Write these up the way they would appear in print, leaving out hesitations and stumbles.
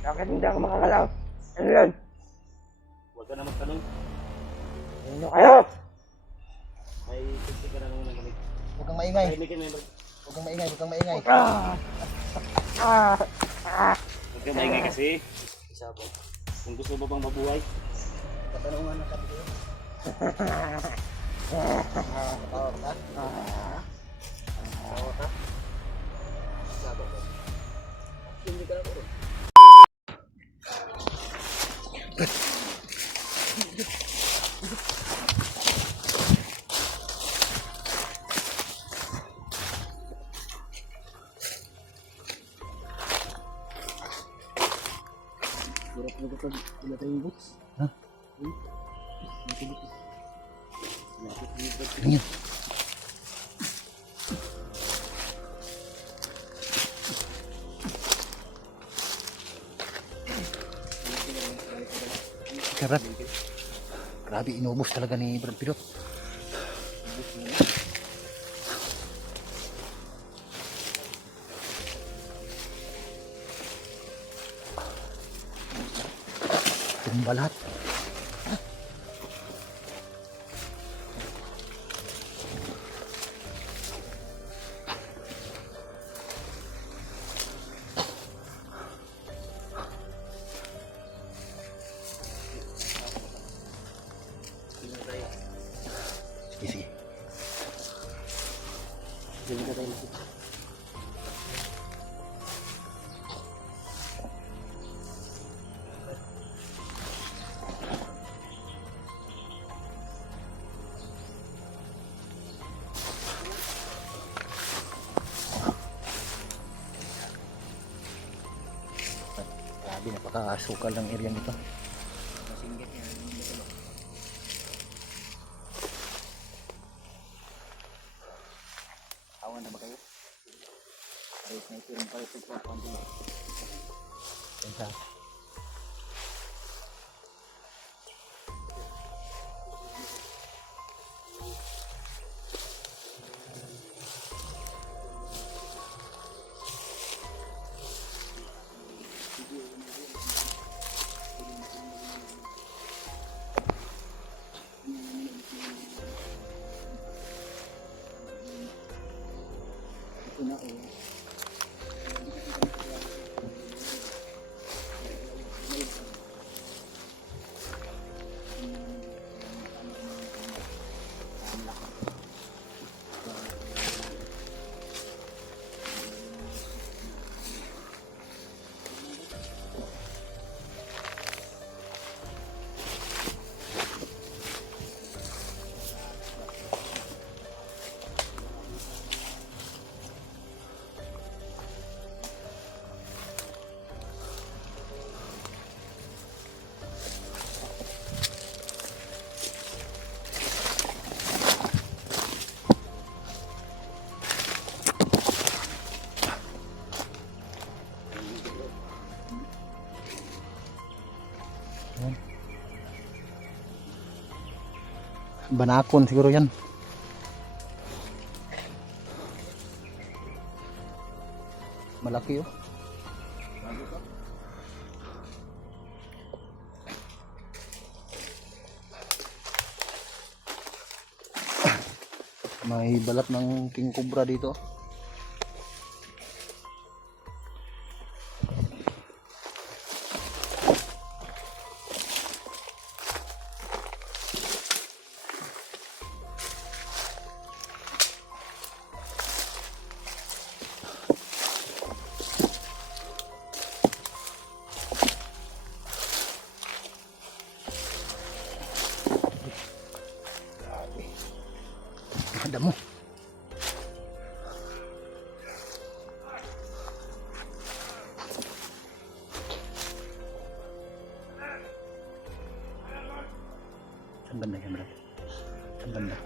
Bakit hindi ako makakalaw? Ano yun? Huwag ka na magtanong. Ano kayo? May sisi ka na naman ng gamit. Huwag kang maingay. Tahimikin mo yung bro. Huwag kang maingay. Huwag kang maingay. Huwag ka maingay kasi. Isabot. Kung gusto mo bang mabuhay. Katanungan na kami. Tawag ka? Tawag ka? Sabot ka. Hindi ka na po. Burap na kapag pinatay yung boots. Ha? Tingin. Karat. Grabe, inubos talaga ni Brad Pilot. Tumba lahat. Sige. Hindi ka tayo masip. Grabe, napakasukal ng area nito. Awan na ba kayo? Paris na ito yung paris ito ang konti. Tensa. Ito na o. Banakon siguro yan. Malaki oh. May balat ng king cobra dito. Ada mo. Saan banda yan, Brad? Saan banda?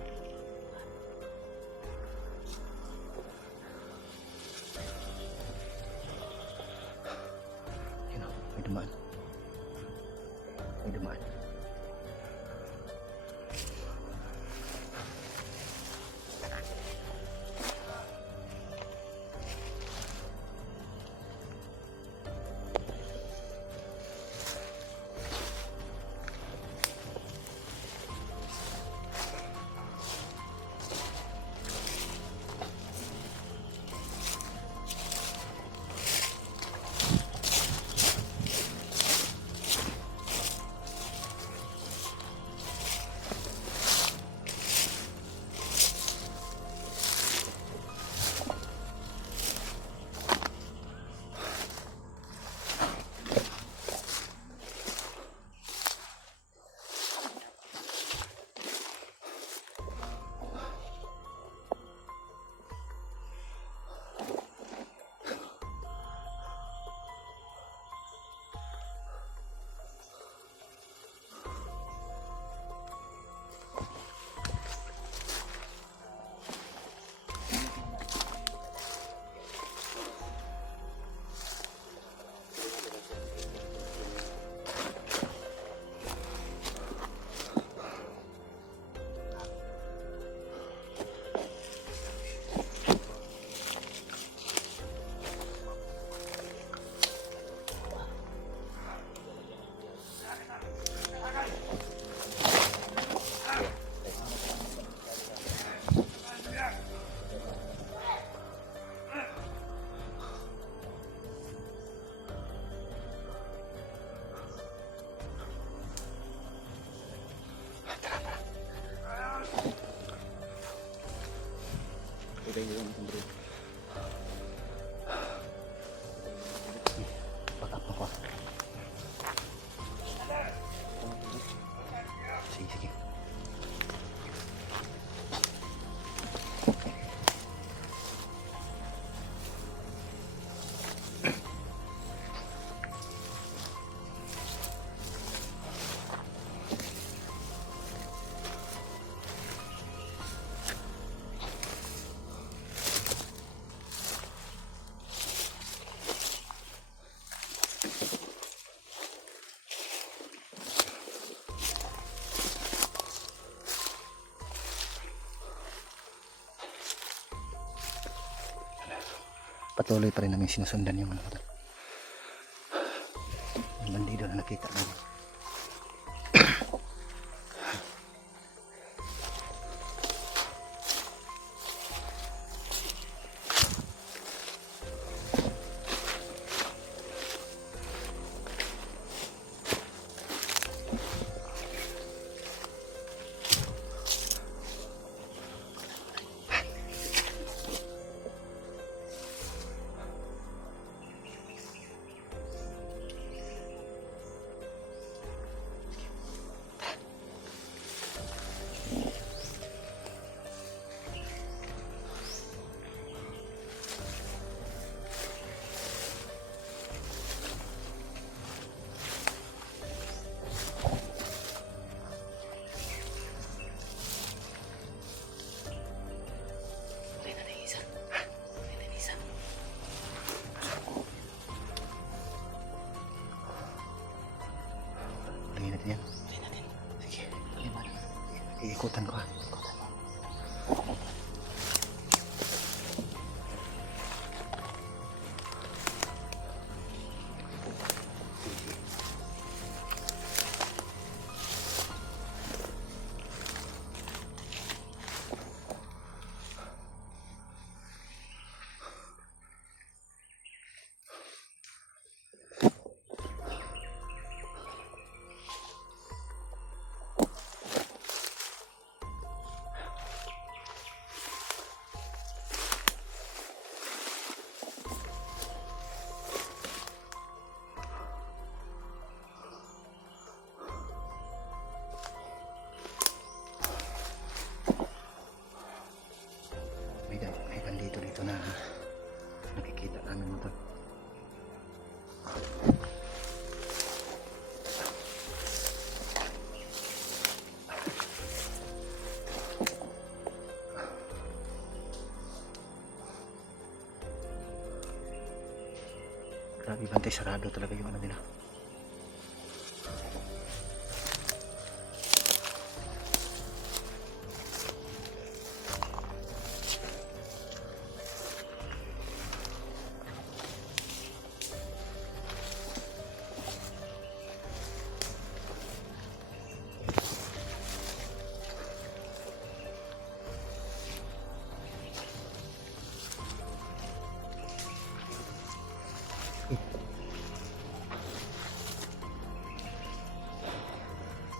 Yan o, may dumaan. May dumaan. Patay yun. Back up ako. Sige, sige. Patuloy pa rin namin sinusundan yung mga bandido na nakita namin. Lagyan natin yan. Sige, lagyan mo. Iikutan ko ha. Ikutan mo. May bandito dito na nakikita namin mo to. Grabe, bantay sarado talaga yung ano nila.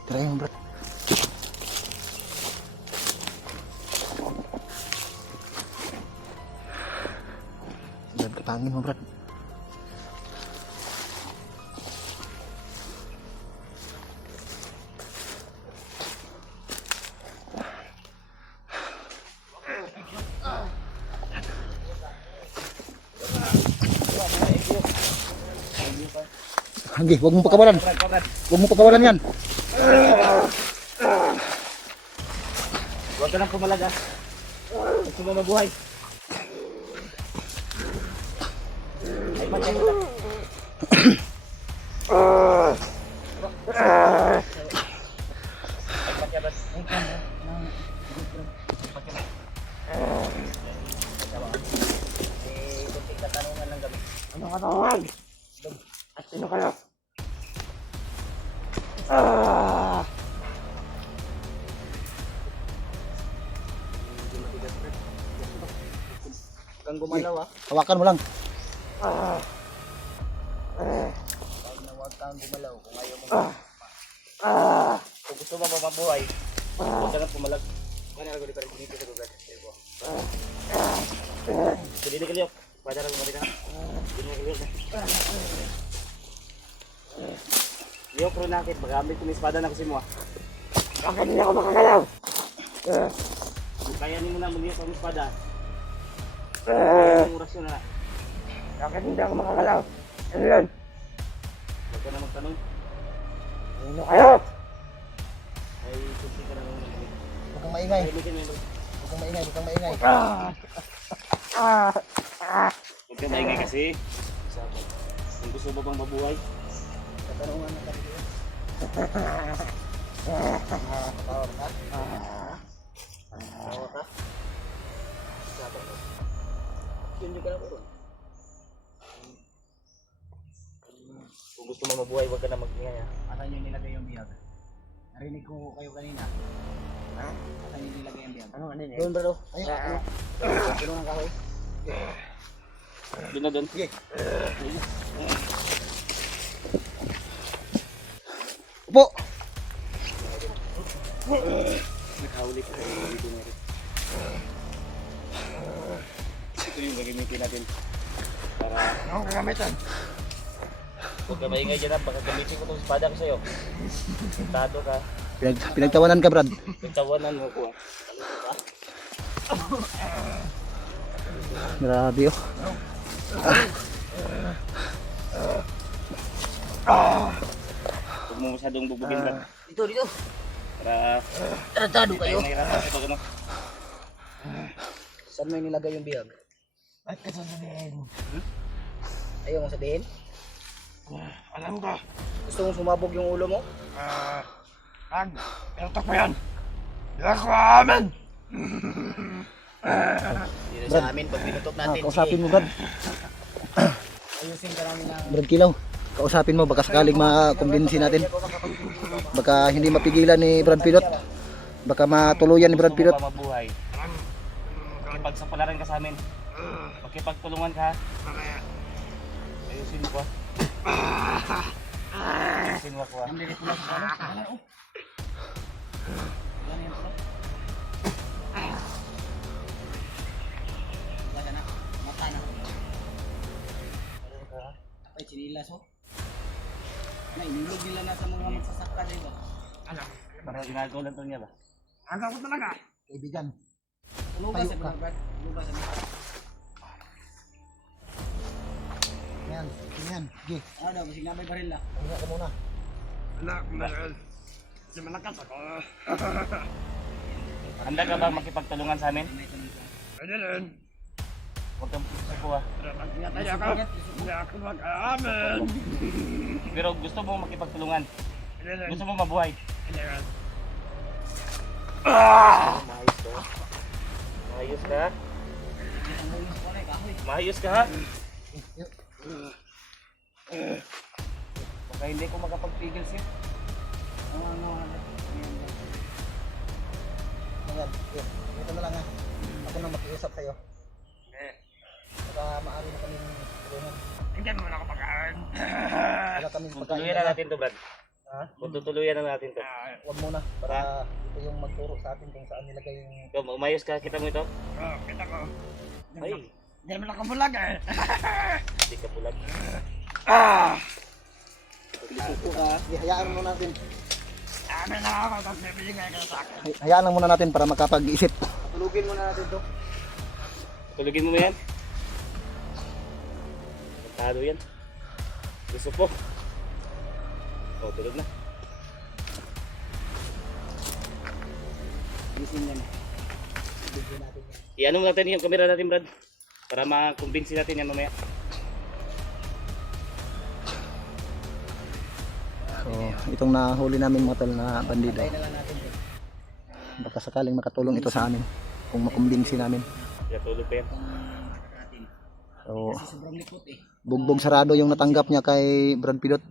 Try mo, bro. Jangan ketangin mo, bro. Hagi, huwag mong pagkawalan. Huwag mong pagkawalan yan. Huwag ka nang pumalaga. Gusto mo mabuhay. Ay, patay. Ano ka tawag? At sino kayo? Kang gumalaw ah. Hawakan mo lang. Huwag kang gumalaw kung ayaw mo. Kung gusto mo mabuhay, huwag ka nang pumalag. Mana lagu di paling dito sa gubat. Jadi dia keliok. Pacar aku mati kan. Ini keliok. Liok ro nakit magamit ko ni espada na ko si mo. Bakit hindi ako makagalaw? Kaya ni mo na muli sa espada. Ang oras yun na. Bakit hindi ako makagalaw? Ano yun? Huwag ka na magtanong. Ano kayo? Ay, kunti ka na lang naman. Huwag kang maingay. Huwag Huwag kang maingay. Huwag kang maingay. ka maingay kasi. Kung gusto mo bang mabuhay? Katanungan na kami dito. Tawa ka? Tawa ka? Sabi ko. Hindi ka na po. Kung gusto mo mabuhay, huwag ka na mag-ingay ha. Asan yung nilagay yung biyag? Narinig ko kayo kanina. Ha? Asan yung nilagay yung biyag? Ano kanina? Doon bro. Ayun. Tulungan ka kayo. Doon na doon. Sige. Upo! Nakahuli ka. Dito nga rin. Ito yung gagamitin natin. Para Anong gagamitan? huwag ka maingay dyan ha. Baka gamitin ko itong espada ko sa'yo. Sentado ka. Pinagtawanan ka, Brad. Nagtawanan mo ko Grabe oh. Huwag mo masyadong bubugin ba? Dito. Para Tratado kayo. mahirapan sa pag ano. Saan mo nilagay yung biyag? Ba't ka sasabihin? Ayaw mo sabihin? Alam ko. Gusto mong sumabog yung ulo mo? Pinutok mo yan. Yan ko amin. Dito sa amin, pag pinutok natin, Kausapin mo, Brad. ayusin ka namin ng... Brad Kilaw. Kausapin mo, baka sakaling makumbinsi natin. Baka hindi mapigilan ni Brad Pilot. Baka matuluyan ni Brad Gusto Pilot. mo pa mabuhay. Makipagsapalaran ka sa amin. Makipagtulungan ka. Ayusin mo ko. Ayusin mo ko. Ang lilit mo lang sa ano? Wala na, oh. Wala na yan, bro. Wala na. Mata na. Ay, chinilas, oh. Inulog nila na sa mga magsasaka dito. Para ginagawa lang to niya ba? Hanggang ko talaga. Kaibigan. Ulugas sa mga brad. Ulugas sa mga. Yan. Yan. Sige. Ano daw, masig nabay baril na. Hinga ka muna. Wala, mahal. Kasi malakas ako. Handa ka ba makipagtulungan sa amin? May tanong ka. Pwede rin. Huwag kang puso ha. Pero mag-ingatay ako. Hindi ako mag-amin. Pero gusto mo makipagtulungan. Pwede rin. Gusto mo mabuhay. Pwede rin. Maayos ka. Maayos ka. Ang ulos ko na, kahoy. Maayos ka ha. Baka hindi ko makapagpigil siya. Ano. Ayan. Dito na lang ha. Ako na makiusap sa'yo. Baka maaari na kami tulungan. Hindi mo na ako pagkaan. Wala kami Kung tuluyan na natin to, Brad. Ha? Kung tutuluyan na natin to. Huwag muna. Para ito yung magturo sa atin kung saan nilagay yung... Ikaw, umayos ka. Kita mo ito? Kita ko. Ay, Hindi mo na ako bulag eh. hindi ka pulag. Ito ka. Hayaan muna natin. Amin na ako. Tapos bibigay ka sa akin. Hayaan lang muna natin para makapag-isip. Tulugin muna natin to. Tulugin mo ba yan? Tado yan. Gusto po. O, tulog na. Gising yan. I-ano mo natin yung camera natin, Brad. Para makumbinsi natin yan mamaya. So, itong nahuli namin mga tol na bandido. Tayo na lang natin to. Baka sakaling makatulong ito sa amin. Kung makumbinsi namin. Kaya tulog pa yan. Natin. So, Kasi sobrang likot eh. bugbog sarado yung natanggap niya kay Brad Pilot.